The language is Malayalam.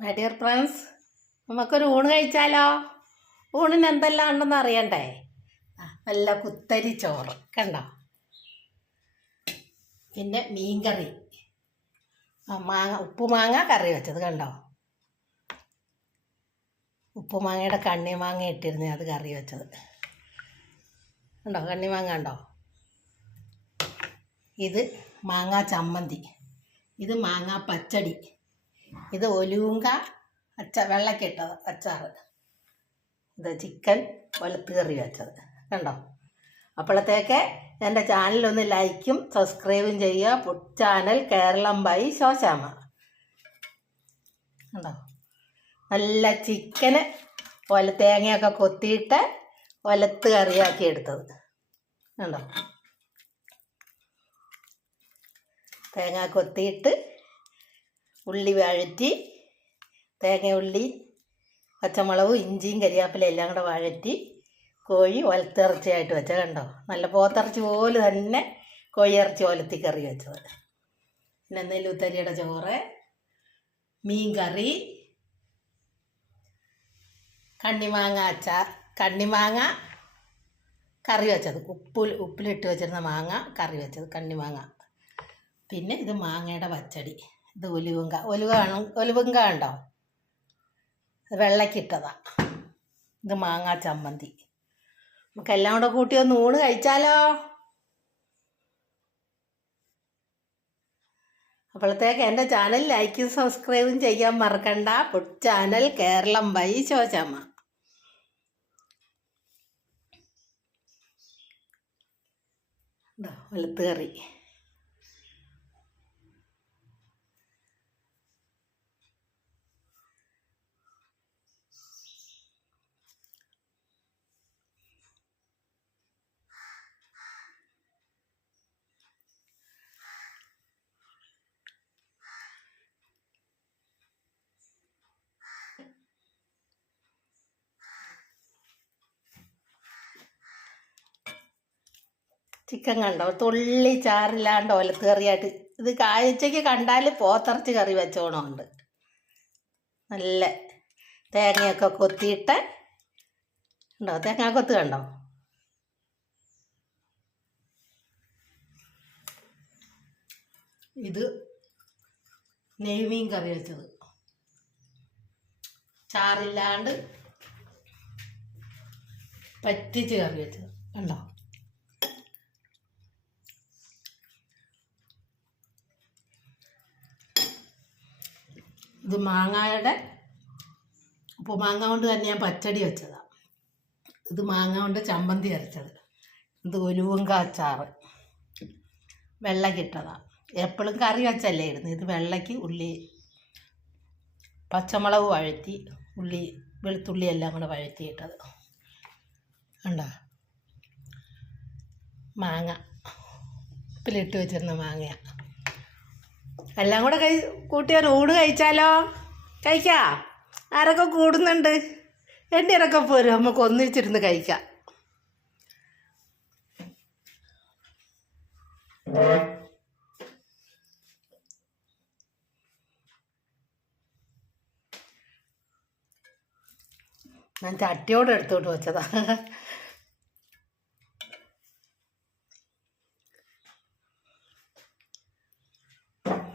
മൈ ഡിയർ ഫ്രണ്ട്സ് നമുക്കൊരു ഊണ് കഴിച്ചാലോ? ഊണിന് എന്തെല്ലാം ഉണ്ടെന്ന് അറിയണ്ടേ? നല്ല കുത്തരി ചോറ് കണ്ടോ? പിന്നെ മീൻകറി. മാങ്ങ ഉപ്പുമാങ്ങ കറി വെച്ചത് കണ്ടോ? ഉപ്പുമാങ്ങയുടെ കണ്ണിമാങ്ങ ഇട്ടിരുന്നേ അത് കറി വെച്ചത്. കണ്ടോ കണ്ണിമാങ്ങ ഉണ്ടോ ഇത് മാങ്ങാ ചമ്മന്തി. ഇത് മാങ്ങാ പച്ചടി. ഇത് ഒലുങ്ക അച്ച വെള്ളക്കിട്ടത് അച്ചാറ്. ഇത് ചിക്കൻ വെളുത്ത് കറി വെച്ചത്. കണ്ടോ? അപ്പോഴത്തേക്ക് എന്റെ ചാനലൊന്ന് ലൈക്കും സബ്സ്ക്രൈബും ചെയ്യുക. Food channel Keralam by Shoshamma കണ്ടോ? നല്ല ചിക്കന് ഒല തേങ്ങയൊക്കെ കൊത്തിയിട്ട് ഒലത്ത് കറിയാക്കി എടുത്തത്. കണ്ടോ? തേങ്ങ കൊത്തിയിട്ട് ഉള്ളി വഴറ്റി തേങ്ങ ഉള്ളി പച്ചമുളകും ഇഞ്ചിയും കരിയാപ്പിലും എല്ലാം കൂടെ വഴറ്റി കോഴി ഒലത്തിറച്ചിയായിട്ട് വെച്ച കണ്ടോ? നല്ല പോത്തിറച്ചി പോലെ തന്നെ കോഴി ഇറച്ചി ഒലത്തി കറി വെച്ചത്. പിന്നെ ഉത്തരിയുടെ ചോറ് മീൻ കറി കണ്ണിമാങ്ങ അച്ചാർ കണ്ണിമാങ്ങ കറി വെച്ചത്. ഉപ്പിൽ ഉപ്പിലിട്ട് വെച്ചിരുന്ന മാങ്ങ കറി വെച്ചത് കണ്ണിമാങ്ങ. പിന്നെ ഇത് മാങ്ങയുടെ പച്ചടി. ഇത് ഒലിവുങ്ക ഒലിവ കാണും. ഒലുവുങ്ക ഉണ്ടോ വെള്ളക്കിട്ടതാ ഇത് മാങ്ങാ ചമ്മന്തി. നമുക്ക് എല്ലാം കൂടെ കൂട്ടി ഒന്ന് ഊണ് കഴിച്ചാലോ? അപ്പോഴത്തേക്ക് എന്റെ ചാനൽ ലൈക്കും സബ്സ്ക്രൈബും ചെയ്യാൻ മറക്കണ്ട. Food channel Keralam by Shoshamma ഇതാ വെളുത്ത് കറി ചിക്കൻ കണ്ടോ? തുള്ളി ചാറില്ലാണ്ട് ഒലത്ത് കറിയായിട്ട്. ഇത് കാഴ്ചയ്ക്ക് കണ്ടാൽ പോത്തിറച്ചി കറി വെച്ചോണമുണ്ട് നല്ല തേങ്ങയൊക്കെ കൊത്തിയിട്ട് ഉണ്ടോ തേങ്ങ കൊത്ത് കണ്ടോ? ഇത് നെയ്മീൻ കറി വെച്ചത്. ചാറില്ലാണ്ട് പറ്റിച്ച് കറി വെച്ചത്. കണ്ടോ? ഇത് മാങ്ങയുടെ ഇപ്പോൾ മാങ്ങ കൊണ്ട് തന്നെ ഞാൻ പച്ചടി വെച്ചതാണ് ഇത് മാങ്ങ കൊണ്ട് ചമ്മന്തി അരച്ചത്. ഇത് ഒലുവങ്ക അച്ചാറ് വെള്ളക്കിട്ടതാണ് എപ്പോഴും കറി വെച്ചല്ലേ ഇരുന്ന് ഇത് വെള്ളയ്ക്ക് ഉള്ളി പച്ചമുളക് വഴറ്റി ഉള്ളി വെളുത്തുള്ളി എല്ലാം കൂടെ വഴറ്റിയിട്ടത്. കണ്ടോ? മാങ്ങ. ഉപ്പിലിട്ട് വെച്ചിരുന്ന മാങ്ങയാണ് എല്ലാം കൂടെ കൈ കൂട്ടിയാൽ ഊട് കഴിച്ചാലോ? കഴിക്കാ? ആരൊക്കെ കൂടുന്നുണ്ട്? എന്റെ ഇറക്കം പോരും. നമുക്ക് ഒന്നിച്ചിരുന്ന് കഴിക്കാം. ഞാൻ ചട്ടിയോടെ എടുത്തോട്ട് വെച്ചതാ.